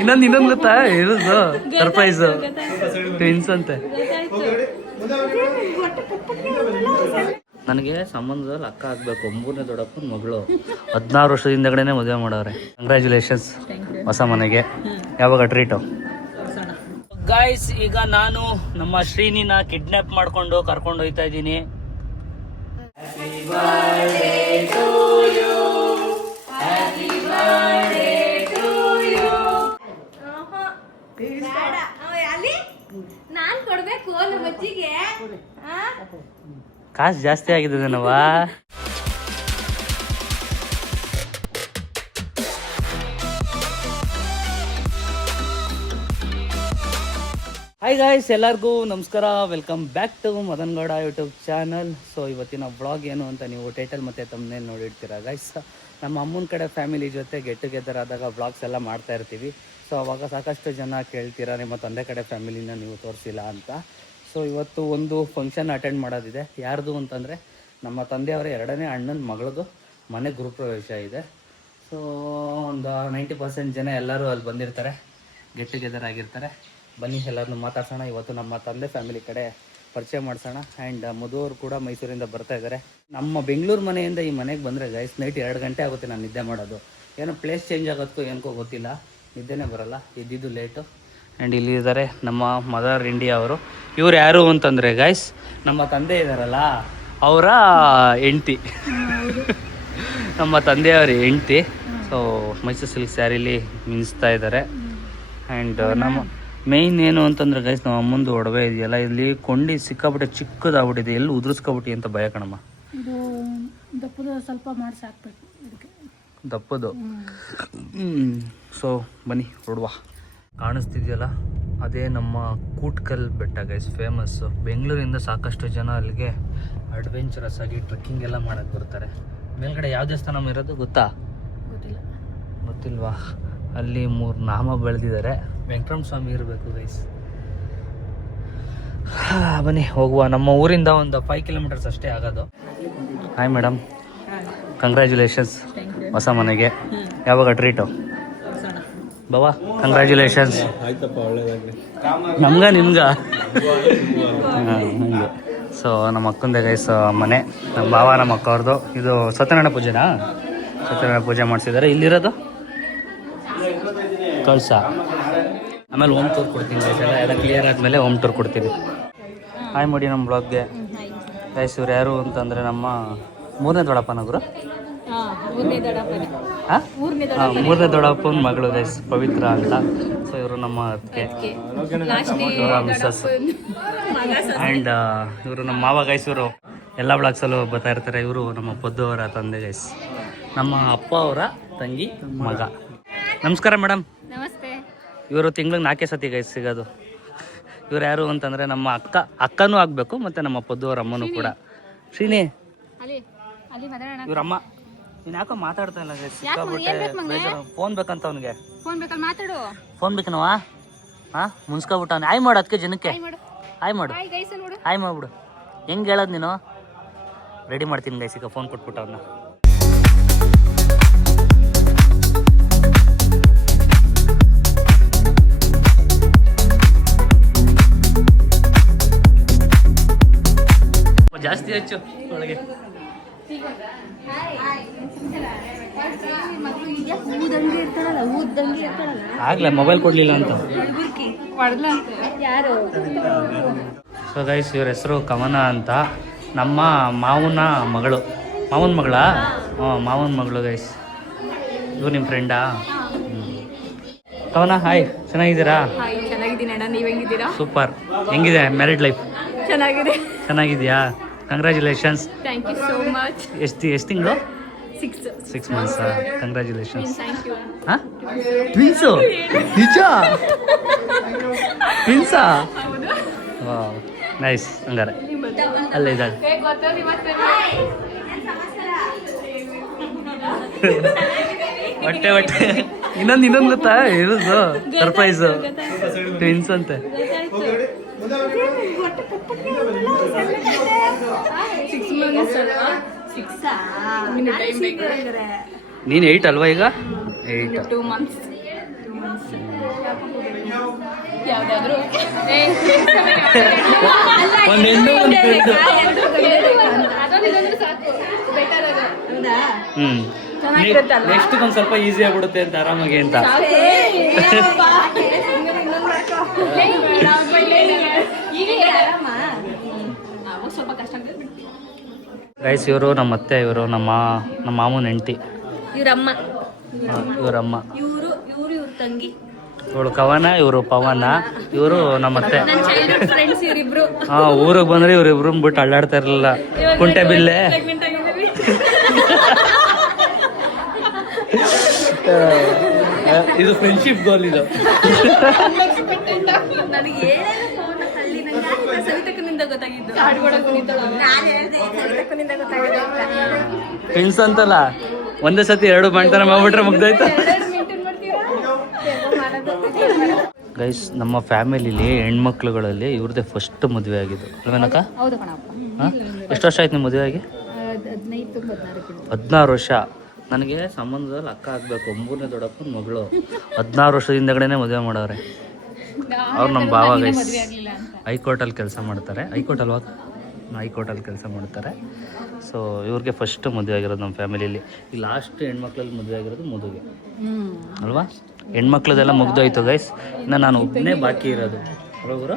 ಇನ್ನೊಂದು ಗೊತ್ತಾ ಇರೋದು ಸರ್ಪ್ರೈಸ್ ಟ್ವಿನ್ಸ್ ಅಂತೆ. ನನಗೆ ಸಂಬಂಧದಲ್ಲಿ ಅಕ್ಕ ಆಗ್ಬೇಕು. 3ನೇ ದೊಡ್ಡಪ್ಪನ ಮಗಳು 16 ವರ್ಷದ ಹಿಂದಗಡೆನೆ ಮದುವೆ ಮಾಡವ್ರೆ. ಕಂಗ್ರ್ಯಾಚುಲೇಷನ್ಸ್ ಹೊಸ ಮನೆಗೆ. ಯಾವಾಗ ಟ್ರೀಟು ಗಾಯ್ಸ್? ಈಗ ನಾನು ನಮ್ಮ ಶ್ರೀನಿನ ಕಿಡ್ನಾಪ್ ಮಾಡ್ಕೊಂಡು ಕರ್ಕೊಂಡು ಹೋಗ್ತಾ ಇದ್ದೀನಿ. ಕಾಸು ಜಾಸ್ತಿ ಆಗಿದೆ ನವ. ಹಾಯ್ ಗಾಯ್ಸ್, ಎಲ್ಲರಿಗೂ ನಮಸ್ಕಾರ. Welcome back to Madan Gowda YouTube channel. So ಇವತ್ತಿನ ಬ್ಲಾಗ್ ಏನು ಅಂತ ನೀವು ಟೈಟಲ್ ಮತ್ತು ತಮ್ಮನೇಲಿ ನೋಡಿರ್ತೀರ ಗಾಯ್ಸ್. ನಮ್ಮ ಅಮ್ಮನ ಕಡೆ ಫ್ಯಾಮಿಲಿ ಜೊತೆ ಗೆಟ್ ಟುಗೆದರ್ ಆದಾಗ ಬ್ಲಾಗ್ಸ್ ಎಲ್ಲ ಮಾಡ್ತಾ ಇರ್ತೀವಿ. ಸೊ ಅವಾಗ ಸಾಕಷ್ಟು ಜನ ಕೇಳ್ತೀರಾ ನಿಮ್ಮ ತಂದೆ ಕಡೆ ಫ್ಯಾಮಿಲಿನ ನೀವು ತೋರಿಸಿಲ್ಲ ಅಂತ. ಸೊ ಇವತ್ತು ಒಂದು ಫಂಕ್ಷನ್ ಅಟೆಂಡ್ ಮಾಡೋದಿದೆ. ಯಾರ್ದು ಅಂತಂದರೆ ನಮ್ಮ ತಂದೆಯವರ 2ನೇ ಅಣ್ಣನ ಮಗಳದು ಮನೆ ಗೃಹಪ್ರವೇಶ ಇದೆ. ಸೊ ಒಂದು 90% ಜನ ಎಲ್ಲರೂ ಅಲ್ಲಿ ಬಂದಿರ್ತಾರೆ, ಗೆಟ್ ಟುಗೆದರ್ ಆಗಿರ್ತಾರೆ. ಬನ್ನಿ ಎಲ್ಲರನ್ನೂ ಮಾತಾಡ್ಸೋಣ. ಇವತ್ತು ನಮ್ಮ ತಂದೆ ಫ್ಯಾಮಿಲಿ ಕಡೆ ಪರಿಚಯ ಮಾಡಿಸೋಣ. ಆ್ಯಂಡ್ ಮದುವರು ಕೂಡ ಮೈಸೂರಿಂದ ಬರ್ತಾ ಇದ್ದಾರೆ. ನಮ್ಮ ಬೆಂಗಳೂರು ಮನೆಯಿಂದ ಈ ಮನೆಗೆ ಬಂದರೆ ಗೈಸ್ ನೈಟ್ 2 ಗಂಟೆ ಆಗುತ್ತೆ ನಾನು ನಿದ್ದೆ ಮಾಡೋದು. ಏನೋ ಪ್ಲೇಸ್ ಚೇಂಜ್ ಆಗೋದಕ್ಕೂ ಏನಕ್ಕೋ ಗೊತ್ತಿಲ್ಲ, ನಿದ್ದೆನೇ ಬರೋಲ್ಲ, ಇದ್ದಿದ್ದು ಲೇಟು. ಆ್ಯಂಡ್ ಇಲ್ಲಿ ಇದ್ದಾರೆ ನಮ್ಮ ಮದರ್ ಇಂಡಿಯಾ ಅವರು. ಇವ್ರು ಯಾರು ಅಂತಂದರೆ ಗೈಸ್ ನಮ್ಮ ತಂದೆ ಇದ್ದಾರಲ್ಲ ಅವರ ಹೆಂಡ್ತಿ, ನಮ್ಮ ತಂದೆಯವ್ರ ಹೆಂಡ್ತಿ. ಸೊ ಮೈಸೂರು ಸಿಲ್ಕ್ ಸ್ಯಾರಿಲಿ ಮಿಂಚ್ತಾ ಇದ್ದಾರೆ. ಆ್ಯಂಡ್ ನಮ್ಮ ಮೇಯ್ನ್ ಏನು ಅಂತಂದ್ರೆ ಗೈಸ್ ನಮ್ಮ ಅಮ್ಮಂದು ಒಡವೆ ಇದೆಯಲ್ಲ, ಇಲ್ಲಿ ಕೊಂಡಿ ಸಿಕ್ಕಾಬಿಟ್ಟೆ ಚಿಕ್ಕದಾಗ್ಬಿಟ್ಟಿದೆ. ಎಲ್ಲಿ ಉದುರಿಸ್ಕೊಬಿಟ್ಟಿ ಅಂತ ಭಯ ಕಣಮ್ಮ. ಸ್ವಲ್ಪ ಮಾಡಿ ಸಾಕ್ಬೇಕು ದಪ್ಪದು. ಸೊ ಬನ್ನಿ ಹೊರಡುವ. ಕಾಣಿಸ್ತಿದೆಯಲ್ಲ ಅದೇ ನಮ್ಮ ಕೂಟ್ಕಲ್ ಬೆಟ್ಟ ಗೈಸ್, ಫೇಮಸ್ಸು. ಬೆಂಗಳೂರಿಂದ ಸಾಕಷ್ಟು ಜನ ಅಲ್ಲಿಗೆ ಅಡ್ವೆಂಚರಸ್ ಆಗಿ ಟ್ರೆಕ್ಕಿಂಗ್ ಎಲ್ಲ ಮಾಡೋಕ್ಕೆ ಬರ್ತಾರೆ. ಮೇಲ್ಗಡೆ ಯಾವ ದೇವಸ್ಥಾನ ಇರೋದು ಗೊತ್ತಾ? ಗೊತ್ತಿಲ್ವಾ? ಅಲ್ಲಿ 3 ನಾಮ ಬೆಳೆದಿದ್ದಾರೆ. ವೆಂಕಟರಮಣ ಸ್ವಾಮಿ ಇರಬೇಕು ಗೈಸ್. ಬನ್ನಿ ಹೋಗುವ. ನಮ್ಮ ಊರಿಂದ ಒಂದು 5 ಕಿಲೋಮೀಟರ್ಸ್ ಅಷ್ಟೇ ಆಗೋದು. ಹಾಯ್ ಮೇಡಮ್, ಕಂಗ್ರ್ಯಾಚುಲೇಷನ್ಸ್ ಹೊಸ ಮನೆಗೆ. ಯಾವಾಗ ಟ್ರೀಟು ಬಾವಾ? ಕಂಗ್ರ್ಯಾಚುಲೇಷನ್ಸ್. ಆಯ್ತಪ್ಪ, ಒಳ್ಳೇದಾಗಲಿ ನಮ್ಗ ನಿಮ್ಗ. ಹಂಗೆ. ಸೊ ನಮ್ಮ ಅಕ್ಕಂದೆ ಗೈಸ್ ಮನೆ, ನಮ್ಮ ಬಾವ ನಮ್ಮ ಅಕ್ಕ ಅವ್ರದ್ದು. ಇದು ಸತ್ಯನಾರಾಯಣ ಪೂಜೆನಾ? ಸತ್ಯನಾರಾಯಣ ಪೂಜೆ ಮಾಡಿಸಿದ್ದಾರೆ. ಇಲ್ಲಿರೋದು ಕಳ್ಸ. ಆಮೇಲೆ ಹೋಮ್ ಟೂರ್ ಕೊಡ್ತೀನಿ ಗೈಸ್. ಎಲ್ಲ ಕ್ಲಿಯರ್ ಆದಮೇಲೆ ಹೋಮ್ ಟೂರ್ ಕೊಡ್ತೀನಿ. ಹಾಯ್ ಮಾಡಿ ನಮ್ಮ ಬ್ಲಾಗ್ಗೆ ಗೈಸ್. ಇವ್ರು ಯಾರು ಅಂತಂದರೆ ನಮ್ಮ 3ನೇ ದೊಡ್ಡಪ್ಪನ ಗುರು. ಹಾಂ, 3ನೇ ದೊಡ್ಡಪ್ಪನ ಮಗಳು ಗೈಸ್, ಪವಿತ್ರ ಅಂತ. ಸೊ ಇವರು ನಮ್ಮ ಅದಕ್ಕೆ ಇವರ ಮಿಸ್ಸಸ್. ಆ್ಯಂಡ್ ಇವರು ನಮ್ಮ ಮಾವ ಗೈಸ್. ಇವರು ಎಲ್ಲ ಬ್ಲಾಗ್ಸಲ್ಲೂ ಬರ್ತಾ ಇರ್ತಾರೆ. ಇವರು ನಮ್ಮ ಪದ್ದು ಅವರ ತಂದೆ ಗೈಸ್, ನಮ್ಮ ಅಪ್ಪ ಅವರ ತಂಗಿ ಮಗ. ನಮಸ್ಕಾರ ಮೇಡಮ್. ನಮಸ್ತೆ. ಇವರು ತಿಂಗ್ಳಿಗೆ 4 ಸತಿ ಗೈಸ್ ಸಿಗೋದು. ಇವ್ರು ಯಾರು ಅಂತಂದರೆ ನಮ್ಮ ಅಕ್ಕನೂ ಆಗಬೇಕು, ಮತ್ತು ನಮ್ಮ ಪದ್ದು ಅವ್ರ ಅಮ್ಮನೂ ಕೂಡ. ಶ್ರೀನಿ ಇವ್ರಮ್ಮ. ನೀನು ಯಾಕೋ ಮಾತಾಡ್ತಾ ಇಲ್ಲ ಗೈಸ್, ಸಿಕ್ಕಾಬಿಟ್ಟೆ. ಫೋನ್ ಬೇಕಂತ ಅವನಿಗೆ. ಫೋನ್ ಬೇಕನವಾ? ಹಾಂ, ಮುನ್ಸ್ಕೊಬಿಟ್ಟ ಅವ್ನು. ಆಯ್ ಮಾಡು ಅದಕ್ಕೆ ಜನಕ್ಕೆ. ಆಯ್ ಮಾಡು, ಆಯ್ ಮಾಡ್ಬಿಡು. ಹೆಂಗೆ ಹೇಳೋದು ನೀನು? ರೆಡಿ ಮಾಡ್ತೀನಿ ಗೈಸ್. ಈಗ ಫೋನ್ ಕೊಟ್ಬಿಟ್ಟು ಅವನ್ನ. ಜಾಸ್ತಿ ಹೆಚ್ಚು ಒಳಗೆ. ಆಗ್ಲೇ ಮೊಬೈಲ್ ಕೊಡ್ಲಿಲ್ಲ ಅಂತ. ಸೊ ಗೈಸ್ ಇವ್ರ ಹೆಸರು ಕವನ ಅಂತ. ನಮ್ಮ ಮಾವನ ಮಗಳು. ಮಾವನ ಮಗಳಾ? ಹಾಂ, ಮಾವನ ಮಗಳು ಗೈಸ್. ಇವ್ರು ನಿಮ್ಮ ಫ್ರೆಂಡಾ? ಕವನ ಹಾಯ್, ಚೆನ್ನಾಗಿದ್ದೀರಾ? ಸೂಪರ್. ಹೆಂಗಿದೆ ಮ್ಯಾರಿಡ್ ಲೈಫ್? ಚೆನ್ನಾಗಿದೆಯಾ? Congratulations. Thank you so much. ಎಷ್ಟು ತಿಂಗಳು? 6 ಮಂತ್ಸ್. ಕಂಗ್ರ್ಯಾಚುಲೇಷನ್ಸ್. ಹಾಂ, ಟ್ವಿನ್ಸು? ನಿಜ? ಟ್ವಿನ್ಸಾ? Wow, nice. ಹಂಗಾರೆ ಅಲ್ಲೇ ಇದ್ದಾಳೆ. ಹೊಟ್ಟೆ ಇನ್ನೊಂದು ಗೊತ್ತಾ ಇರೋದು ಸರ್ಪ್ರೈಸು ಟ್ವಿನ್ಸ್ ಅಂತೆ. ನೀನು 8 ಅಲ್ವಾ ಈಗ? 8. 2 months. ಯಾವ್ದಾದ್ರು ಒಂದು ಹೆಣ್ಣು ಒಂದು ಗಂಡು. ಸಾಕು ಬೆಟರ್ ಅದು ಹೌದಾ ಹ್ಮ್ ನೆಕ್ಸ್ಟ್ ಒಂದು ಸ್ವಲ್ಪ ಈಸಿ ಆಗ್ಬಿಡುತ್ತೆ ಅಂತ ಆರಾಮಾಗಿ ಅಂತ. ಸ್ವಲ್ಪ ಕಷ್ಟ ಗೈಸ್ ಇವರು ನಮ್ಮ ಅತ್ತೆ, ಇವರು ನಮ್ಮ ಮಾಮೂನ್ ಹೆಂಡತಿ, ಇವ್ರಮ್ಮ ಇವರಮ್ಮ, ಇವ್ರ ತಂಗಿ, ಇವಳು ಕವನ, ಇವರು ಪವನ, ಇವರು ನಮ್ಮ ಅತ್ತೆ. ನನ್ನ ಚೈಲ್ಡ್ಹುಡ್ ಫ್ರೆಂಡ್ಸ್ ಇವರಿಬ್ರು. ಊರಿಗೆ ಬಂದ್ರೆ ಇವ್ರಿಬ್ರು ಬಿಟ್ಟು ಅಳ್ಳಾಡ್ತಾ ಇರಲಿಲ್ಲ. ಕುಂಟೆ ಬಿಲ್ಲೆ ಇದು ಫ್ರೆಂಡ್ಶಿಪ್ ಗೋಲ್ ಇದು. ನನಗೆ ಏನೇನು ಹಳ್ಳಿ ಸವಿತಕ್ಕನಿಂದ ಗೊತ್ತಾಗಿದ್ದು. ಫ್ರೆಂಡ್ಸ್ ಅಂತಲ್ಲ, ಒಂದೇ ಸತಿ 2 ಮಾಡ್ತಾನೆ ಮಾಡ್ಬಿಟ್ರೆ ಮುಗ್ದೋಯ್ತು. ಗೈಸ್ ನಮ್ಮ ಫ್ಯಾಮಿಲಿಲಿ ಹೆಣ್ಮಕ್ಳುಗಳಲ್ಲಿ ಇವ್ರದ್ದೇ ಫಸ್ಟ್ ಮದುವೆ ಆಗಿದ್ದು ಅಲ್ವೇನಕ್ಕ? ಹೌದು ಕಣಪ್ಪ. ಹಾಂ, ಎಷ್ಟು ವರ್ಷ ಆಯ್ತು ನಿಮ್ಮ ಮದುವೆ ಆಗಿ? 16 ವರ್ಷ. ನನಗೆ ಸಂಬಂಧದಲ್ಲಿ ಅಕ್ಕ ಆಗಬೇಕು, 3ನೇ ದೊಡ್ಡಪ್ಪನ ಮಗಳು. 16 ವರ್ಷದಿಂದಗಡೆನೆ ಮದುವೆ ಮಾಡವ್ರೆ. ಅವ್ರು ನಮ್ಮ ಭಾವ ಗೈಸ್. ಹೈಕೋರ್ಟಲ್ಲಿ ಕೆಲಸ ಮಾಡ್ತಾರೆ. ಹೈಕೋರ್ಟಲ್ಲಿ ಕೆಲಸ ಮಾಡ್ತಾರೆ. ಸೊ ಇವ್ರಿಗೆ ಫಸ್ಟ್ ಮದುವೆ ಆಗಿರೋದು ನಮ್ಮ ಫ್ಯಾಮಿಲಿಯಲ್ಲಿ. ಈ ಲಾಸ್ಟ್ ಹೆಣ್ಮಕ್ಳಲ್ಲಿ ಮದುವೆ ಆಗಿರೋದು ಮದುವೆ ಅಲ್ವಾ? ಹೆಣ್ಮಕ್ಳದೆಲ್ಲ ಮುಗ್ದೋಯ್ತು ಗೈಸ್. ಇನ್ನು ನಾನು ಒಬ್ಬನೇ ಬಾಕಿ ಇರೋದು. ಹುಡುಗರು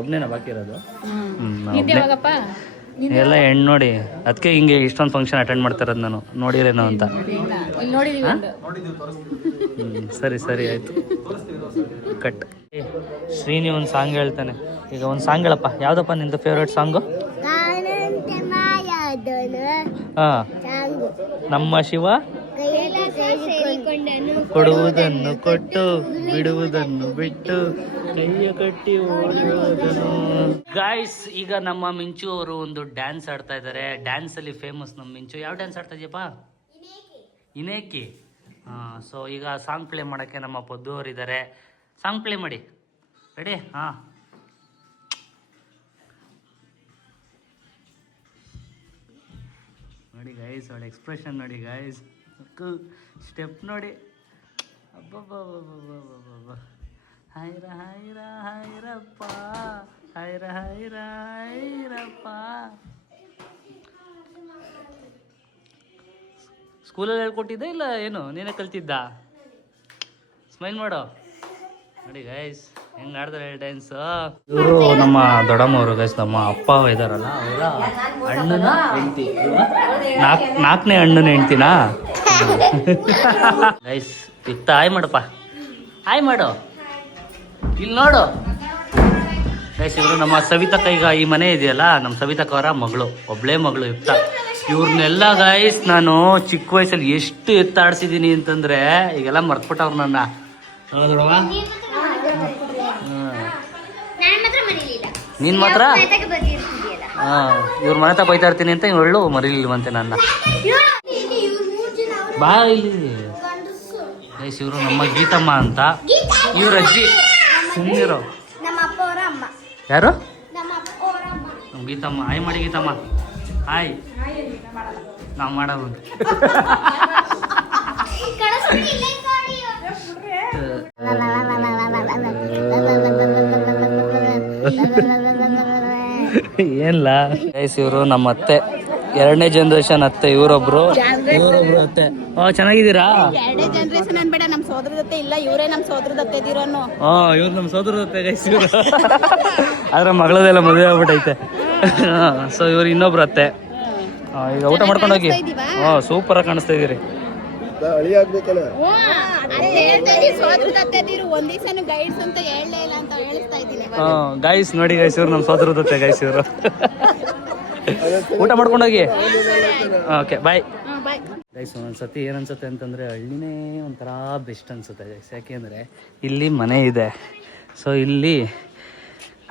ಒಬ್ಬನೇನ ಬಾಕಿ ಇರೋದು. ಎಲ್ಲ ಹೆಣ್ಣು ನೋಡಿ, ಅದಕ್ಕೆ ಹಿಂಗೆ ಇಷ್ಟೊಂದು ಫಂಕ್ಷನ್ ಅಟೆಂಡ್ ಮಾಡ್ತಾ ಇರೋದು ನಾನು. ನೋಡಿರೇನೋ ಅಂತ. ಸರಿ ಸರಿ ಆಯಿತು, ಕಟ್. ಶ್ರೀನಿ ಒಂದು ಸಾಂಗ್ ಹೇಳ್ತಾನೆ. ಈಗ ಒಂದು ಸಾಂಗ್ ಹೇಳಪ್ಪ. ಯಾವುದಪ್ಪ ನಿಂದು ಫೇವ್ರೇಟ್ ಸಾಂಗು? ಹಾಂ, ನಮ್ಮ ಶಿವ ಕೊಡುವುದನ್ನು ಕೊಟ್ಟು ಬಿಡುವುದನ್ನು ಬಿಟ್ಟು ಕೈಯ ಕಟ್ಟಿ ಓಡುವುದನ್ನು. ಗಾಯ್ಸ್, ಈಗ ನಮ್ಮ ಮಿಂಚು ಅವರು ಒಂದು ಡ್ಯಾನ್ಸ್ ಆಡ್ತಾ ಇದ್ದಾರೆ. ಡ್ಯಾನ್ಸ್ ಅಲ್ಲಿ ಫೇಮಸ್ ನಮ್ಮ ಮಿಂಚು. ಯಾವ ಡ್ಯಾನ್ಸ್ ಆಡ್ತಾ ಇದೆಯಪ್ಪ? ಇನೇಕಿ. ಸೊ ಈಗ ಸಾಂಗ್ ಪ್ಲೇ ಮಾಡೋಕ್ಕೆ ನಮ್ಮ ಪದ್ದು ಅವರು ಇದ್ದಾರೆ. ಸಾಂಗ್ ಪ್ಲೇ ಮಾಡಿ. ರೆಡಿ? ಹಾಂ, ನೋಡಿ ಗೈಸ್, ಅವಳ ಎಕ್ಸ್ಪ್ರೆಷನ್ ನೋಡಿ ಗೈಸ್, ಸ್ಟೆಪ್ ನೋಡಿ. ಅಬ್ಬಬ್ಬಬ್ಬಬ್ಬಬ್ಬಬ್ಬ. ಹೈರ ಹೈರ ಹೈರಪ್ಪ, ಹೈರ ಹೈರ ಹೈರಪ್ಪ. ಸ್ಕೂಲಲ್ಲಿ ಹೇಳ್ಕೊಟ್ಟಿದ್ದ ಇಲ್ಲ ಏನು? ನೀನೇ ಕಲ್ತಿದ್ದ? ಸ್ಮೈಲ್ ಮಾಡೋ. ನೋಡಿ ಗೈಸ್ ಹೆಂಗೆ ಆಡ್ತಾರೆ ಡ್ಯಾನ್ಸ್. ಇವರು ನಮ್ಮ ದೊಡ್ಡಮ್ಮವರು ಗೈಸ್. ನಮ್ಮ ಅಪ್ಪ ಇದಾರಲ್ಲ, ಅವರ ಅಣ್ಣನ ಹೆಂಡ್ತಿ. 4ನೇ ಅಣ್ಣನ ಹೆಂಡ್ತಿನಾ ಗೈಸ್? ಇತ್ತ ಹಾಯ್ ಮಾಡಪ್ಪ, ಹಾಯ್ ಮಾಡು, ಇಲ್ಲಿ ನೋಡು ಗೈಸ್. ಇವರು ನಮ್ಮ ಸವಿತಕ್ಕ. ಈಗ ಈ ಮನೆ ಇದೆಯಲ್ಲ, ನಮ್ಮ ಸವಿತಕ್ಕ ಅವರ ಮಗಳು, ಒಬ್ಳೇ ಮಗಳು ಇತ್ತ. ಇವ್ರನ್ನೆಲ್ಲ ಗೈಸ್ ನಾನು ಚಿಕ್ಕ ವಯಸ್ಸಲ್ಲಿ ಎಷ್ಟು ಎತ್ತಾಡ್ಸಿದ್ದೀನಿ ಅಂತಂದ್ರೆ ಈಗೆಲ್ಲ ಮರ್ತ್ಬಿಟ್ಟವ್ರು ನನ್ನ. ನೋಡೋದೊಡವ ನೀನ್ ಮಾತ್ರ ಇವ್ರ ಮನೆ ತ ಬೈತಾ ಇರ್ತೀನಿ ಅಂತ ಇವಳು ಮರಿಲಿಲ್ವಂತೆ ನನ್ನ. ಬಾ ಇಲ್ಲಿ ಗೈಸ್. ಇವರು ನಮ್ಮ ಗೀತಮ್ಮ ಅಂತ. ಇವ್ರ ಅಜ್ಜಿ. ಸುಮ್ಮನಿರೋ. ಯಾರು? ನಮ್ಮ ಗೀತಮ್ಮ. ಹಾಯ್ ಮಾಡಿ ಗೀತಮ್ಮ. ಹಾಯ್. ನಾವು ಮಾಡೋದು ಏನಿಲ್ಲ ಗೈಸ್. ಇವರು ನಮ್ಮ ಅತ್ತೆ, 2ನೇ ಜನರೇಷನ್ ಅತ್ತೆ. ಇವರೊಬ್ರು ಅತ್ತೆ. ಚೆನ್ನಾಗಿದ್ದೀರಾ? 2ನೇ ಜನರೇಷನ್ ಅನ್ಬೇಡ, ನಮ್ಮ ಸೋದರದ ಅತ್ತೆ ಇಲ್ಲ, ಇವರೇ ನಮ್ಮ ಸೋದರದ ಅತ್ತೆ ಇದಿರೋನು. ಇವ್ರು ನಮ್ಮ ಸೋದರದ ಅತ್ತೆ ಗೈಸ್. ಇವರು ಆದ್ರೆ ಮಗಳದೆಲ್ಲ ಮದುವೆ ಆಗ್ಬಿಟ್ಟೈತೆ. ಸೊ ಇವ್ರು ಇನ್ನೊಬ್ರು ಅತ್ತೆ. ಈಗ ಊಟ ಮಾಡ್ಕೊಂಡು ಹೋಗಿ. ಸೂಪರ್ ಆಗಿ ಕಾಣಿಸ್ತಾ ಇದೀರಿ. ಗೈಸ್ ನೋಡಿ ಗೈಸ್, ಇವ್ರು ನಮ್ಮ ಸೋದರದತ್ತೆ ಗೈಸ್. ಇವರು ಊಟ ಮಾಡ್ಕೊಂಡೋಗಿ. Okay bye guys. ಒಂದೊಂದ್ಸತಿ ಏನನ್ಸುತ್ತೆ ಅಂತಂದರೆ ಹಳ್ಳಿನೇ ಒಂಥರ ಬೆಸ್ಟ್ ಅನ್ಸುತ್ತೆ ಗೈಸ್. ಯಾಕೆಂದರೆ ಇಲ್ಲಿ ಮನೆ ಇದೆ. ಸೊ ಇಲ್ಲಿ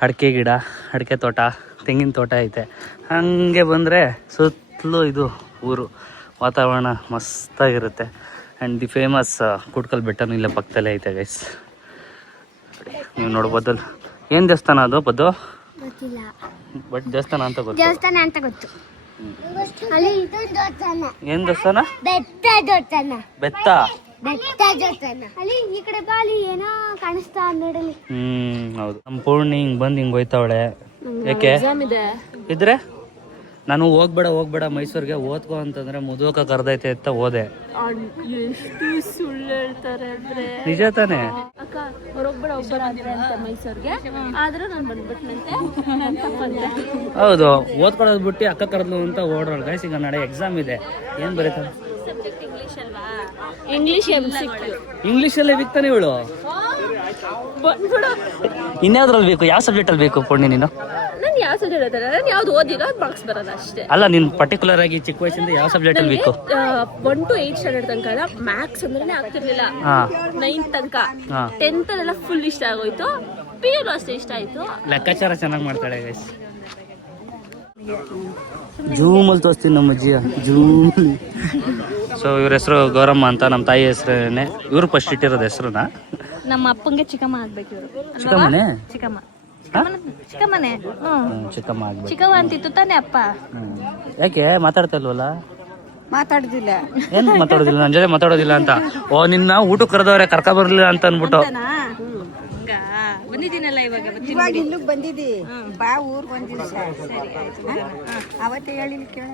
ಅಡಿಕೆ ಗಿಡ, ಅಡಿಕೆ ತೋಟ, ತೆಂಗಿನ ತೋಟ ಐತೆ. ಹಾಗೆ ಬಂದರೆ ಸುತ್ತಲೂ ಇದು ಊರು. ವಾತಾವರಣ ಮಸ್ತಾಗಿರುತ್ತೆ. ಆ್ಯಂಡ್ ದಿ ಫೇಮಸ್ ಕುಡ್ಕಲ್ ಬೆಟ್ಟನೂ ಇಲ್ಲೇ ಪಕ್ಕದಲ್ಲೇ ಐತೆ ಗೈಸ್. ನೀವು ನೋಡ್ಬೋದಲ್ಲ. ಏನು ದೇವಸ್ಥಾನ ಅದು ಬದ್ದು? ಬಟ್ ದೇವಸ್ಥಾನ ಅಂತ ಗೊತ್ತು. ದೇವಸ್ಥಾನ ಅಂತ ಗೊತ್ತು. ಏನು ದೇವಸ್ಥಾನ? ಬೆತ್ತ ದೇವಸ್ಥಾನ. ಬೆತ್ತ. ಅಲ್ಲಿ ಈ ಕಡೆ ಬಾಲಿ ಏನೋ ಕಾಣಿಸ್ತಾ ನೋಡಲಿ. ಹೌದು. ನಮ್ಮ ಪೂರ್ಣಿ ಹಿಂಗ್ ಬಂದು ಹಿಂಗ್ ಹೋಯ್ತಾವಳೆ. ಯಾಕೆ ಇದ್ರೆ ನಾನು ಹೋಗ್ಬೇಡ ಮೈಸೂರಿಗೆ ಓದ್ಕೋ ಅಂತಂದ್ರೆ ಮುದುಕ ಕರ್ದೈತೆ ಅಂತ ಹೋದೆ. ಎಷ್ಟು ಸುಳ್ಳು ಹೇಳ್ತಾರೆ ಅಂದ್ರೆ ನಿಜ ತಾನೆ? ಅಕ್ಕ ಹೊರಗ್ಬೇಡ ಒಬ್ಬರಾದ್ರೆ ಅಂತ ಮೈಸೂರ್ಗೆ ಆದ್ರೂ ನಾನು ಬಂದ್ಬಿಟ್ನಂತೆ. ಹೌದು, ಓದ್ಕೊಳ್ಳೋದು ಬಿಟ್ಟು ಅಕ್ಕ ಕರೆದ್ಲು ಅಂತ ಓಡ್ರಳು ಗೈಸ್. ಈಗ ನಾಳೆ ಎಕ್ಸಾಮ್ ಇದೆ. ಏನ್ ಬರೀತಾಳೆ? ಸಬ್ಜೆಕ್ಟ್ ಇಂಗ್ಲಿಷ್ ಅಲ್ವಾ? ಇಂಗ್ಲಿಷ್ ಇಂಗ್ಲೀಷಲ್ಲೇ ಬಿಕ್ತಾನೆ ಇವಳು. ಇನ್ಯಾವ್ದ್ರಲ್ಲಿ ಬೇಕು? ಯಾವ ಸಬ್ಜೆಕ್ಟ್ ಅಲ್ಲಿ ಬೇಕು ಪುಣ್ಯ ನೀನು? ನಾನು ಯಾವ ಸಬ್ಜೆಕ್ಟ್ ಹೇಳ್ತಾರೆ, ನಾನು ಯಾವ್ದು ಓದಿಲ್ಲ ಮಾರ್ಕ್ಸ್ ಬರೋಲ್ಲ ಅಷ್ಟೇ. ಅಲ್ಲ, ನೀನ್ ಪರ್ಟಿಕ್ಯುಲರ್ ಆಗಿ ಚಿಕ್ಕ ವಯಸ್ಸಿಂದ ಯಾವ ಸಬ್ಜೆಕ್ಟ್ ಅಲ್ಲಿ ಬೇಕು? 1 to 8 ಸ್ಟ್ಯಾಂಡರ್ಡ್ ತನಕ ಎಲ್ಲ ಮ್ಯಾಥ್ಸ್ ಅಂದ್ರೆ ಆಗ್ತಿರ್ಲಿಲ್ಲ. 9th ತನಕ 10th ಅಲ್ಲೆಲ್ಲ ಫುಲ್ ಇಷ್ಟ ಆಗೋಯ್ತು. PU ಅಷ್ಟೇ ಇಷ್ಟ ಆಯ್ತು. ಲೆಕ್ಕಾಚಾರ ಚೆನ್ನಾಗಿ ಮಾಡ್ತಾಳೆ ಗೈಸ್. ಜೂಮಲ್ಲಿ ತೋರಿಸ್ತೀನಿ ನಮ್ಮ ಅಜ್ಜಿಯ ಜೂಮಲ್ಲಿ. ಸೊ ಇವ್ರ ಹೆಸರು ಗೌರಮ್ಮ ಅಂತ, ನಮ್ಮ ತಾಯಿ ಹೆಸರೇನೆ. ಇವ್ರು ಫಸ್ಟ್ ಇಟ್ಟಿರೋದು ಹೆಸರುನ. ನಮ್ಮ ಅಪ್ಪಂಗೆ ಚಿಕ್ಕಮ್ಮ ಆಗ್ಬೇಕು ಇವರು. ಚಿಕ್ಕಮ್ಮನೆ? ಚಿಕ್ಕಮ್ಮನೆ. ಚಿಕ್ಕಮ್ಮ ಆಗ್ಬೇಕು. ಚಿಕ್ಕವ್ವ ಅಂತಿತ್ತು ತಾನೆ ಅಪ್ಪ. ಯಾಕೆ ಮಾತಾಡ್ತಾ ಇಲ್ವಲ್ಲ? ಮಾತಾಡುದಿಲ್ಲ. ಏನ್ ಮಾತಾಡೋದಿಲ್ಲ? ನನ್ನ ಜೊತೆ ಮಾತಾಡೋದಿಲ್ಲ ಅಂತ? ಓ, ನಿನ್ನ ಊಟಕ್ಕೆ ಕರೆದವ್ರೆ ಕರ್ಕ ಬರ್ಲಿಲ್ಲ ಅಂತ ಅನ್ಬಿಟ್ಟು ಬಂದಿದ್ದೀನಲ್ಲ ಇವಾಗ ಇಲ್ಲಿಗೆ ಬಂದಿದ್ದಿ ಬಾ ಊರ್ ಬಂದಿದ್ದಿ ಅವತ್ತೇ ಹೇಳಿ ಕೇಳ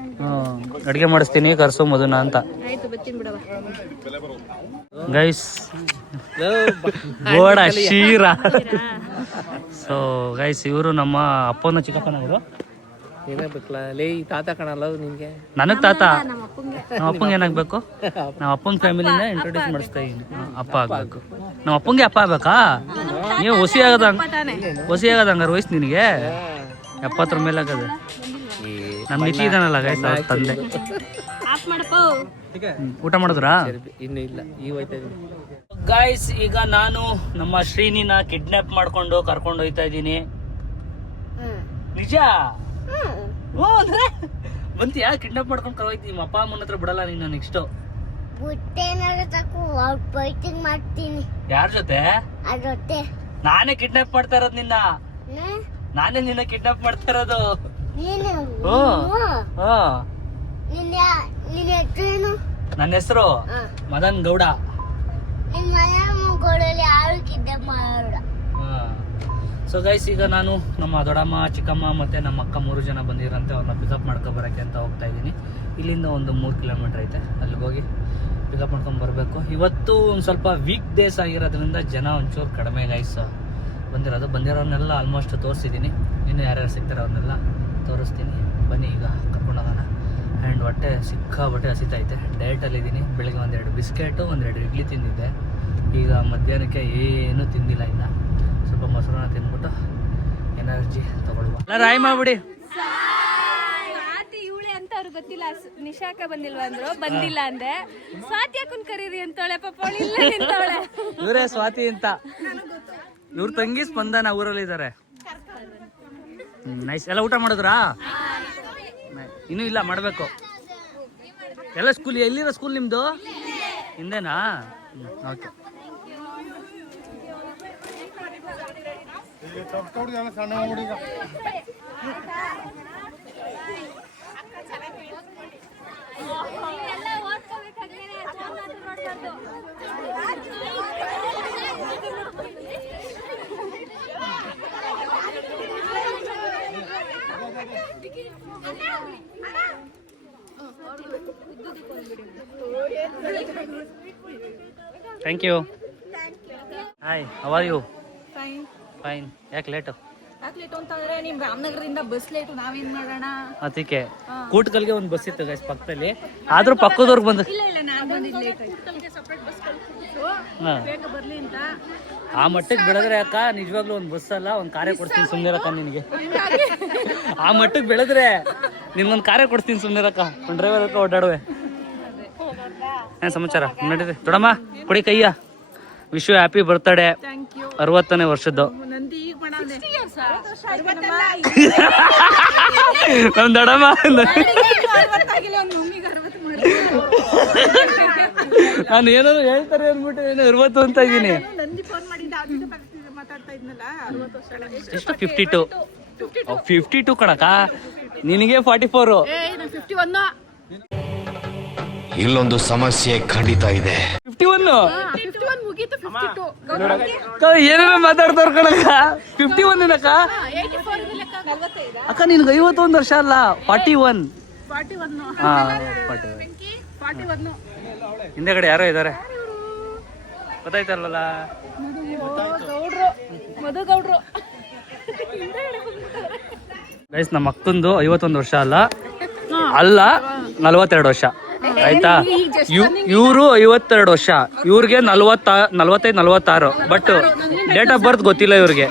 ಅಡುಗೆ ಮಾಡಿಸ್ತೀನಿ ಕರ್ಸು ಮಧುನ ಅಂತ. ಆಯ್ತು ಬರ್ತೀನಿ ಬಿಡವ. ಗೈಸ್ ಗೋಡ ಶೀರ. ಸೊ ಗೈಸ್ ಇವರು ನಮ್ಮ ಅಪ್ಪನ ಚಿಕ್ಕಪ್ಪನವರು. ತಾತ ಕಾಣಲ್ಲ ನಿನ್ಗೆ? ನನಗ್ ತಾತ? ನಮ್ಮ ಅಪ್ಪಂಗೆ ಏನಾಗ್ಬೇಕು? ನಮ್ಮ ಅಪ್ಪನ ಫ್ಯಾಮಿಲಿನ ಇಂಟ್ರೊಡ್ಯೂಸ್ ಮಾಡಿಸ್ತಾ ಇದ್ದೀನಿ. ಅಪ್ಪ ಆಗ್ಬೇಕು. ನಮ್ಮ ಅಪ್ಪಂಗೆ ಅಪ್ಪ ಆಗ್ಬೇಕಾ? ನೀವು ಹೊಸಿ ಆಗದ ಹಂಗಾರ ವಯಸ್ಸು ನಿನಗೆ 70 ಮೇಲೆ ಆಗದ. ನಮ್ಮ ನಿತಿ ಇದಾನಲ್ಲ ಗೈಸ್ ಅವ್ರ ತಂದೆ. ಊಟ ಮಾಡಿದ್ರಾ? ಇನ್ನು ಇಲ್ಲ, ಈಗ ಹೋಯ್ತಾ ಇದೀನಿ. ಗೈಸ್ ಈಗ ನಾನು ನಮ್ಮ ಶ್ರೀನಿನ ಕಿಡ್ನಾಪ್ ಮಾಡ್ಕೊಂಡು ಕರ್ಕೊಂಡು ಹೋಯ್ತಾ ಇದ್ದೀನಿ. ನಿಜ? ಅಂದ್ರೆ ಬಂತಿಯಾ? ಕಿಡ್ನಾಪ್ ಮಾಡ್ಕೊಂಡು ಕರ್ಕೋಯ್ತೀನಿ. ನಿಮ್ಮ ಅಪ್ಪ ಅಮ್ಮನ ಹತ್ರ ಬಿಡಲ್ಲ ನೀನು. ನೆಕ್ಸ್ಟ್ ಮಾಡ್ತೀನಿ. ಯಾರ ಜೊತೆ? ನಾನೇ ಕಿಡ್ನಾಪ್ ಮಾಡ್ತಾ ಇರೋದು ನಿನ್ನ. ನಾನೇ ನಿನ್ನ ಕಿಡ್ನಾಪ್ ಮಾಡ್ತಾ ಇರೋದು. ನನ್ನ ಹೆಸರು ಮದನ್ ಗೌಡ. ಸೊ ಗೈಸ್ ಈಗ ನಾನು ನಮ್ಮ ದೊಡ್ಡಮ್ಮ ಚಿಕ್ಕಮ್ಮ ಮತ್ತೆ ನಮ್ಮ ಅಕ್ಕ 3 ಜನ ಬಂದಿರಂತೆ. ಅವ್ರನ್ನ ಪಿಕಪ್ ಮಾಡ್ಕೊ ಬರೋಕ್ಕೆ ಅಂತ ಹೋಗ್ತಾ ಇದ್ದೀನಿ. ಇಲ್ಲಿಂದ ಒಂದು 3 ಕಿಲೋಮೀಟರ್ ಐತೆ, ಅಲ್ಲಿಗೆ ಹೋಗಿ ಪಿಕಪ್ ಮಾಡ್ಕೊಂಡು ಬರಬೇಕು. ಇವತ್ತು ಒಂದು ಸ್ವಲ್ಪ ವೀಕ್ ಡೇಸ್ ಆಗಿರೋದ್ರಿಂದ ಜನ ಒಂಚೂರು ಕಡಿಮೆ ಗೈಸ್ ಬಂದಿರೋರ್ನೆಲ್ಲ ಆಲ್ಮೋಸ್ಟ್ ತೋರಿಸಿದ್ದೀನಿ. ಇನ್ನು ಯಾರ್ಯಾರು ಸಿಗ್ತಾರೆ ಅವ್ರನ್ನೆಲ್ಲ ತೋರಿಸ್ತೀನಿ. ಬನ್ನಿ ಈಗ ಕರ್ಕೊಂಡು ಹೋಗೋಣ. ಆ್ಯಂಡ್ ಹೊಟ್ಟೆ ಸಿಕ್ಕಾಬಟ್ಟೆ ಹಸಿತೈತೆ. ಡಯಟಲ್ಲಿದ್ದೀನಿ. ಬೆಳಗ್ಗೆ 1-2 ಬಿಸ್ಕೆಟು 1-2 ಇಡ್ಲಿ ತಿಂದಿದ್ದೆ. ಈಗ ಮಧ್ಯಾಹ್ನಕ್ಕೆ ಏನೂ ತಿಂದಿಲ್ಲ. ಇನ್ನು ಸ್ವಲ್ಪ ಮೊಸರನ್ನ ತಿಂದ್ಬಿಟ್ಟು ಎನರ್ಜಿ ತಗೊಳ್ಳುವ. ರಾಯ್ ಮಾಡ್ಬಿಡಿ. ಇವಳೆ ಅಂತ ಅವ್ರಿಗೆ ಗೊತ್ತಿಲ್ಲ. ನಿಶಾಕ ಬಂದಿಲ್ವಾ ಅಂದ್ರು, ಬಂದಿಲ್ಲ ಅಂದೆ. ಸ್ವಾತಿ ಹಾಕೊಂಡ್ ಕರೀರಿ ಅಂತವಳೆ. ಪಾಪ ಇಲ್ಲ ನಿಂತವಳೆ. ಇವರೇ ಸ್ವಾತಿ ಅಂತ. ಇವ್ರ ತಂಗಿ ಸ್ಪಂದನ ಊರಲ್ಲಿ ಇದ್ದಾರೆ. ನೈಸ್. ಎಲ್ಲ ಊಟ ಮಾಡಿದ್ರಾ? ಇನ್ನೂ ಇಲ್ಲ, ಮಾಡಬೇಕು. ಎಲ್ಲ ಸ್ಕೂಲ್ ಎಲ್ಲಿರೋ ಸ್ಕೂಲ್ ನಿಮ್ದು? ಹಿಂದೆನಾ? Okay. Thank you. Hi, how are you? Fine. ಯಾಕೆ ಲೇಟು? ಅಂತಂದ್ರೆ ನಿಮ್ ರಾಮನಗರದಿಂದ ಬಸ್ ಲೇಟು, ನಾವೇನ್ ಮಾಡೋಣ? ಅದಕ್ಕೆ ಕೂಟ್ಕಲ್ಗೆ ಒಂದು ಬಸ್ ಇತ್ತು ಗೈಸ್ ಪಕ್ಕದಲ್ಲಿ. ಆದ್ರೂ ಪಕ್ಕದವ್ರಿಗೆ ಬಂದ. ಇಲ್ಲ ನಾನು ಬಂದಿದ್ದು ಲೇಟ್ ಆಯ್ತು. ಸಪರೇಟ್ ಬಸ್ ಬೇಗ ಬರ್ಲಿ ಅಂತ. ಆ ಮಟ್ಟಕ್ಕೆ ಬೆಳೆದ್ರೆ ಅಕ್ಕ ನಿಜವಾಗ್ಲೂ ಒಂದು ಬಸ್ ಅಲ್ಲ, ಒಂದು ಕಾರೇ ಕೊಡ್ತೀನಿ ಸುಮ್ಮನಿರಕ್ಕ ನಿನಗೆ. ಆ ಮಟ್ಟಕ್ಕೆ ಬೆಳೆದ್ರೆ ನಿನ್ಗೊಂದು ಕಾರೇ ಕೊಡ್ತೀನಿ ಸುಮ್ಮನಿರಕ್ಕ. ಒಂದು ಡ್ರೈವರ್ ಹತ್ರ ಓಡಾಡುವೆ. ಏನ್ ಸಮಾಚಾರ? ನಡೀರಿ ದೊಡ್ಡಮ್ಮ, ಕೊಡಿ ಕೈಯ. Wish you happy birthday. 60ನೇ ವರ್ಷದ್ದು. ನಮ್ ದೊಡ್ಡಮ್ಮ ನಾನು ಏನಾದ್ರು ಹೇಳ್ತಾರೆ ಅಂದ್ಬಿಟ್ಟು ಏನೋ 60 ಅಂತ ಇದ್ದೀನಿ. ಎಷ್ಟು? 52 ಕಣಕ. ನಿನಗೆ 44. ಇಲ್ಲೊಂದು ಸಮಸ್ಯೆ ಖಂಡಿತ ಇದೆ. 51 51 ಮುಗೀತು 52 ಏನೇನೋ ಮಾತಾಡ್ತಾರ ಕಣಕ್ಕ 51 ಏನಕ್ಕ 84 ಲೆಕ್ಕ ಅಕ್ಕ ನಿನ್ಗೆ 51 ವರ್ಷ ಅಲ್ಲ 41 41 ಹಾ 41 ಹಿಂದೆಗಡೆ ಯಾರೋ ಇದ್ದಾರೆ ಗೊತ್ತಾಯ್ತಲ್ಲ ಮಧುಗೌಡ್ರು ಗೈಸ್ ನಮ್ಮ ಅಕ್ಕಂದು 51 ವರ್ಷ ಅಲ್ಲ 42 ವರ್ಷ ಆಯ್ತಾ ಇವರು 52 ವರ್ಷ ಇವ್ರಿಗೆ 45 46 ಬಟ್ ಡೇಟ್ ಆಫ್ ಬರ್ತ್ ಗೊತ್ತಿಲ್ಲ ಇವ್ರಿಗೆ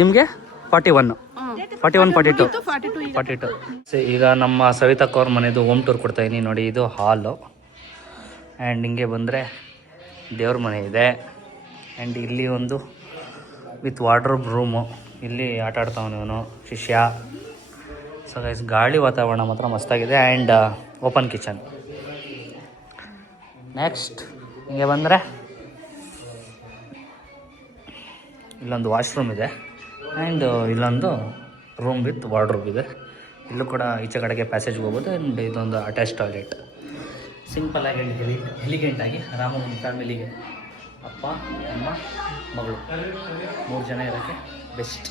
ನಿಮ್ಗೆ 41 42 ಈಗ ನಮ್ಮ ಸವಿತಕ್ಕ ಅವ್ರ ಮನೆದು ಹೋಮ್ ಟೂರ್ ಕೊಡ್ತಾ ಇದೀನಿ ನೋಡಿ. ಇದು ಹಾಲು ಆ್ಯಂಡ್ ಹಿಂಗೆ ಬಂದರೆ ದೇವ್ರ ಮನೆ ಇದೆ ಆ್ಯಂಡ್ ಇಲ್ಲಿ ಒಂದು ವಿತ್ ವಾರ್ಡ್ರೋಬ್ ರೂಮು. ಇಲ್ಲಿ ಆಟ ಆಡ್ತಾವನು ಇವನು ಶಿಷ್ಯ. ಸೊ ಗೈಸ್ ಗಾಳಿ ವಾತಾವರಣ ಮಾತ್ರ ಮಸ್ತಾಗಿದೆ ಆ್ಯಂಡ್ ಓಪನ್ ಕಿಚನ್. ನೆಕ್ಸ್ಟ್ ಹಿಂಗೆ ಬಂದರೆ ಇಲ್ಲೊಂದು ವಾಶ್ರೂಮ್ ಇದೆ ಆ್ಯಂಡ್ ಇಲ್ಲೊಂದು ರೂಮ್ ವಿತ್ ವಾರ್ಡ್ರೋಬ್ ಇದೆ. ಇಲ್ಲೂ ಕೂಡ ಈಚೆ ಕಡೆಗೆ ಪ್ಯಾಸೇಜ್ಗೆ ಹೋಗ್ಬೋದು ಆ್ಯಂಡ್ ಇದೊಂದು ಅಟ್ಯಾಚ್ ಟಾಯ್ಲೆಟ್. ಸಿಂಪಲ್ಲಾಗಿ ಎಲಿಗೆಂಟಾಗಿ ಆರಾಮಾಗಿ ಫ್ಯಾಮಿಲಿಗೆ ಅಪ್ಪ ಅಮ್ಮ ಮಗಳು 3 ಜನ ಇರೋಕ್ಕೆ ಬೆಸ್ಟ್.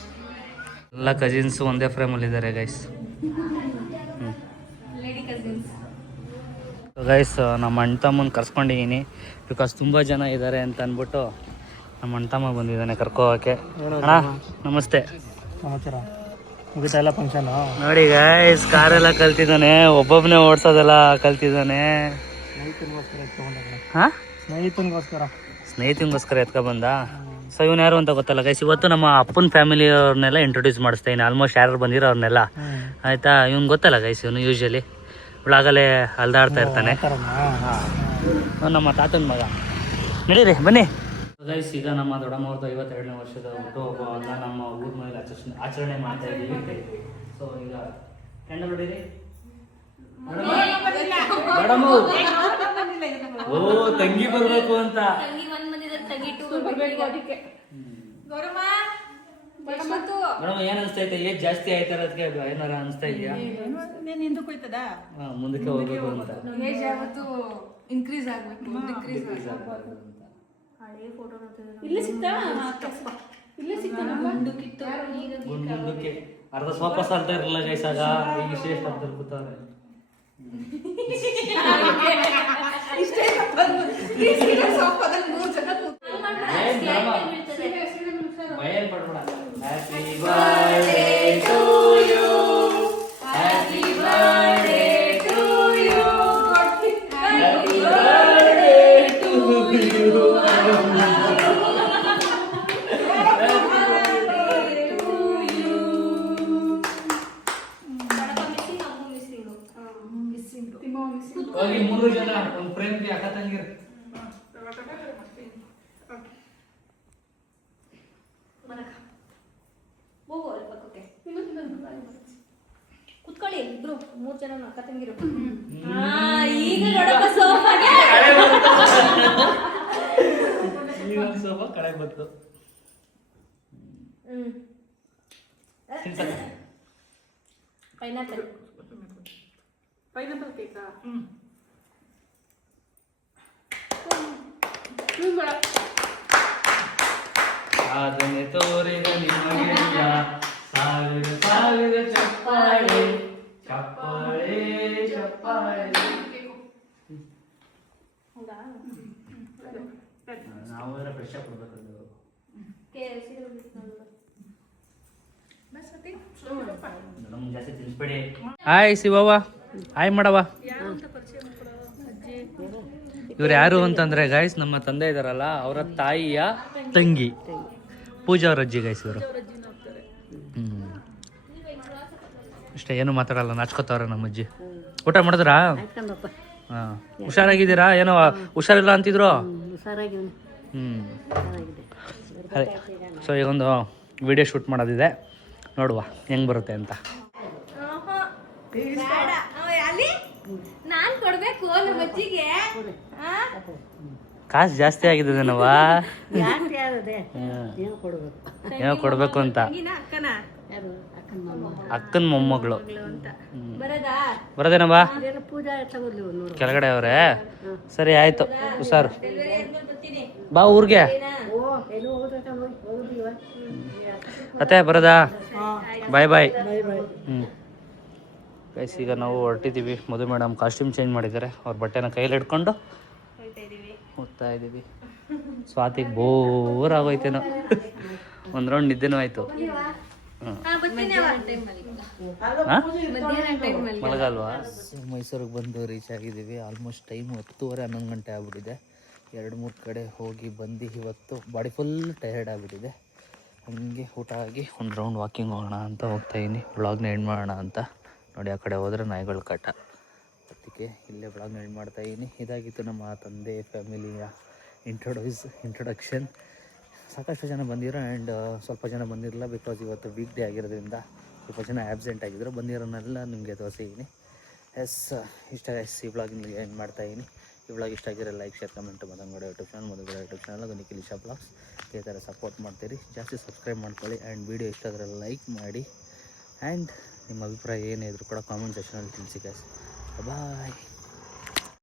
ಎಲ್ಲ ಕಸಿನ್ಸು ಒಂದೇ ಫ್ರೇಮಲ್ಲಿದ್ದಾರೆ ಗೈಸ್. ಗೈಸ್ ನಮ್ಮ ಅಣ್ಣ ತಮ್ಮನ ಕರ್ಸ್ಕೊಂಡಿದ್ದೀನಿ ಬಿಕಾಸ್ ತುಂಬ ಜನ ಇದ್ದಾರೆ ಅಂತ ಅಂದ್ಬಿಟ್ಟು ನಮ್ಮ ಅಣ್ಣ ತಮ್ಮ ಬಂದಿದ್ದಾನೆ ಕರ್ಕೋಕ್ಕೆ. ಅಣ್ಣ ನಮಸ್ತೆ. ಸಮಾಚಾರ ಮುಗಿತಾ ಎಲ್ಲ ಫಂಕ್ಷನ್ ನೋಡಿ ಗೈಸ್ ಕಾರೆಲ್ಲ ಕಲ್ತಿದ್ದಾನೆ, ಒಬ್ಬೊಬ್ಬನೇ ಓಡಿಸೋದೆಲ್ಲ ಕಲ್ತಿದ್ದಾನೆ. ಹಾಂ ಸ್ನೇಹಿತನಿಗೋಸ್ಕರ ಎತ್ಕೊಬಂದ. ಸೊ ಇವನು ಯಾರು ಅಂತ ಗೊತ್ತಲ್ಲ ಗೈಸ್. ಇವತ್ತು ನಮ್ಮ ಅಪ್ಪನ ಫ್ಯಾಮಿಲಿ ಅವ್ರನ್ನೆಲ್ಲ ಇಂಟ್ರೊಡ್ಯೂಸ್ ಮಾಡಿಸ್ತಾ ಇದ್ದೀನಿ. ಆಲ್ಮೋಸ್ಟ್ ಯಾರು ಬಂದಿರೋ ಅವ್ರನ್ನೆಲ್ಲ ಆಯಿತಾ. ಇವ್ನು ಗೊತ್ತಲ್ಲ ಗೈಸ್, ಇವನು ಯೂಶ್ವಲಿ ಒಳಗಲೇ ಅಲ್ದಾಡ್ತಾ ಇರ್ತಾನೆ. ಹಾಂ ನಮ್ಮ ತಾತನ ಮಗ. ನಡೀರಿ ಬನ್ನಿ ಗೈಸ್. ಈಗ ನಮ್ಮ ದೊಡ್ಡಮ್ಮವ್ರದ್ದು 52ನೇ ವರ್ಷದ ಹುಟ್ಟುಹಬ್ಬವನ್ನು ನಮ್ಮ ಊರ ಮೇಲೆ ಆಚರಣೆ ಮಾಡ್ತಾ ಇದ್ದೀವಿ. ಸೊ ಈಗ ಕ್ಯಾಂಡಲ್ ಹೊಡೀರಿ. ಓ ತಂಗಿ ಬರಬೇಕು ಅಂತ ಮೇಡಮ್ ಏನ್ ಅನ್ಸ್ತೈತೆ? ಏಜ್ ಜಾಸ್ತಿ ಆಯ್ತಾರ ಅದಕ್ಕೆ ಏನಾರ ಅನ್ಸ್ತಾ ಇದೆಯಾ? ಮುಂದಕ್ಕೆ ಹೋಗ್ಬೇಕು ಅಂತ. ಇನ್ಕ್ರೀಸ್ ಆಗ್ಬೇಕು ಅಂತ. ಮುಂದಕ್ಕೆ ಅರ್ಧ ಸ್ವಲ್ಪ ಸಾಲ್ತಾ ಇರಲ್ಲ ಗೈಸ್. ಆಗ ಈಗ ಇಷ್ಟೇ ಅಂತ ಕೂತವ್ರೆ. ಭಯ ಪಡ್ಬೇಡ. Happy birthday to you, happy birthday to you, happy birthday to you. ಹೋಗಿ 3 ಜನ ಒಂದು ಫ್ರೇಮ್ಗೆ ಅಕ್ಕ ತಂಗಿರು. ಕುತ್ಕೊಳ್ಳಿ ಇಬ್ರು 3 ಜನ ಅಕ್ಕ ತಂಗಿರು. ಈಗ ಸ್ವಲ್ಪ ಕಡೆ ಬಂತು. ಪೈನಾಪಲ್ ಕೇಕಾ? ಸಾಧನೆ ತೋರಿದ ನಿಮಗೆಲ್ಲ ಸಾವಿರ ಸಾವಿರ ಚಪ್ಪಾಳೆ ಚಪ್ಪಾಳೆ ಚಪ್ಪಾಳೆ. ನಾವೆಲ್ಲ ಫ್ರೆಶ್ ಆಗಿ ಕೊಡ್ಬೇಕು. ಜಾಸ್ತಿ ತಿನ್ಸ್ಬೇಡಿ. ಹಾಯ್ ಶಿವವ್ವ, ಹಾಯ್ ಮಾಡವ. ಇವ್ರು ಯಾರು ಅಂತಂದ್ರೆ ಗೈಸ್ ನಮ್ಮ ತಂದೆ ಇದಾರಲ್ಲ ಅವರ ತಾಯಿಯ ತಂಗಿ ಪೂಜಾ ಅವ್ರ ಅಜ್ಜಿ ಗೈಸ್ ಇವರು. ಅಷ್ಟೇ, ಏನು ಮಾತಾಡಲ್ಲ, ನಾಚ್ಕೋತಾವ್ರೆ ನಮ್ಮ ಅಜ್ಜಿ. ಊಟ ಮಾಡಿದ್ರಾ? ಹಾಂ, ಹುಷಾರಾಗಿದ್ದೀರಾ? ಏನೋ ಹುಷಾರಿಲ್ಲ ಅಂತಿದ್ರು. ಅದೇ. ಸೊ ಈಗೊಂದು ವಿಡಿಯೋ ಶೂಟ್ ಮಾಡೋದಿದೆ, ನೋಡುವ ಹೆಂಗೆ ಬರುತ್ತೆ ಅಂತ. ನಾನ್ ಕೊಡ್ಬೇಕು ನಮ್ಮ ಅಜ್ಜಿಗೆ. ಕಾಸು ಜಾಸ್ತಿ ಆಗಿದ್ದೇನವಾ, ಏನೋ ಕೊಡ್ಬೇಕು ಅಂತ. ಅಕ್ಕನ ಮೊಮ್ಮಗಳು ಬರೋದೇನ ಬಾ ಕೆಳಗಡೆ ಅವ್ರೆ ಸರಿ ಆಯ್ತು ಹುಷಾರು ಬಾ ಊರಿಗೆ ಅತ್ತೆ ಬರೋದಾ ಬಾಯ್ ಬಾಯ್ ಗೈಸ್ ಈಗ ನಾವು ಹೊರಟಿದ್ದೀವಿ. ಮಧು ಮೇಡಮ್ ಕಾಸ್ಟ್ಯೂಮ್ ಚೇಂಜ್ ಮಾಡಿದ್ದಾರೆ. ಅವ್ರ ಬಟ್ಟೆನ ಕೈಯಲ್ಲಿ ಹಿಡ್ಕೊಂಡು ಹೋಗ್ತಾ ಇದ್ದೀವಿ. ಸ್ವಾತಿಗೆ ಬೋರ್ ಆಗೋಯ್ತೇನೋ, ಒಂದು ರೌಂಡ್ ನಿದ್ದೆನೂ ಆಯಿತು. ಮಲಗಲ್ವಾ? ಮೈಸೂರಿಗೆ ಬಂದು ರೀಚ್ ಆಗಿದ್ದೀವಿ. ಆಲ್ಮೋಸ್ಟ್ ಟೈಮ್ 10:30 11 ಗಂಟೆ ಆಗ್ಬಿಟ್ಟಿದೆ. 2-3 ಕಡೆ ಹೋಗಿ ಬಂದು ಇವತ್ತು ಬಾಡಿ ಫುಲ್ ಟಯರ್ಡ್ ಆಗಿಬಿಟ್ಟಿದೆ. ಹಂಗೆ ಊಟ ಆಗಿ ಒಂದು ರೌಂಡ್ ವಾಕಿಂಗ್ ಹೋಗೋಣ ಅಂತ ಹೋಗ್ತಾಯಿದ್ದೀನಿ. ವ್ಲಾಗ್ನ ಎಂಡ್ ಮಾಡೋಣ ಅಂತ. ನೋಡಿ ಆ ಕಡೆ ಹೋದರೆ ನಾಯಿಗಳ ಕಾಟ, ಅದಕ್ಕೆ ಇಲ್ಲೇ ವ್ಲಾಗ್ನ ಎಂಡ್ ಮಾಡ್ತಾಯಿದ್ದೀನಿ. ಇದಾಗಿತ್ತು ನಮ್ಮ ತಂದೆ ಫ್ಯಾಮಿಲಿಯ ಇಂಟ್ರೊಡಕ್ಷನ್. ಸಾಕಷ್ಟು ಜನ ಬಂದಿರೋ ಆ್ಯಂಡ್ ಸ್ವಲ್ಪ ಜನ ಬಂದಿರಲಿಲ್ಲ, ಬಿಕಾಸ್ ಇವತ್ತು ವೀಕ್ ಡೇ ಆಗಿರೋದ್ರಿಂದ ಸ್ವಲ್ಪ ಜನ ಆ್ಯಬ್ಸೆಂಟ್ ಆಗಿದ್ದರು. ಬಂದಿರೋನೆಲ್ಲ ನಿಮಗೆ ತೋರಿಸಿದ್ದೀನಿ. ಇಷ್ಟ ಈ ವ್ಲಾಗಿನ ಎಂಡ್ ಮಾಡ್ತಾಯಿದ್ದೀನಿ. ಈ ವ್ಲಾಗ್ ಇಷ್ಟ ಆಗಿರೋ like, share, comment Madangowda YouTube channel, Madangowda YouTube channel, Nikhilisha blogs ಇದೇ ಥರ ಸಪೋರ್ಟ್ ಮಾಡ್ತೀರಿ. ಜಾಸ್ತಿ ಸಬ್ಸ್ಕ್ರೈಬ್ ಮಾಡ್ಕೊಳ್ಳಿ ಆ್ಯಂಡ್ ವೀಡಿಯೋ ಇಷ್ಟ ಆದರೆ ಲೈಕ್ ಮಾಡಿ. ಆ್ಯಂಡ್ ನಿಮ್ಮ ಅಭಿಪ್ರಾಯ ಏನೇ ಇದ್ರೂ ಕೂಡ ಕಾಮೆಂಟ್ ಸೆಕ್ಷನಲ್ಲಿ ತಿಳಿಸಿ ಗೈಸ್. ಬಾಯ್.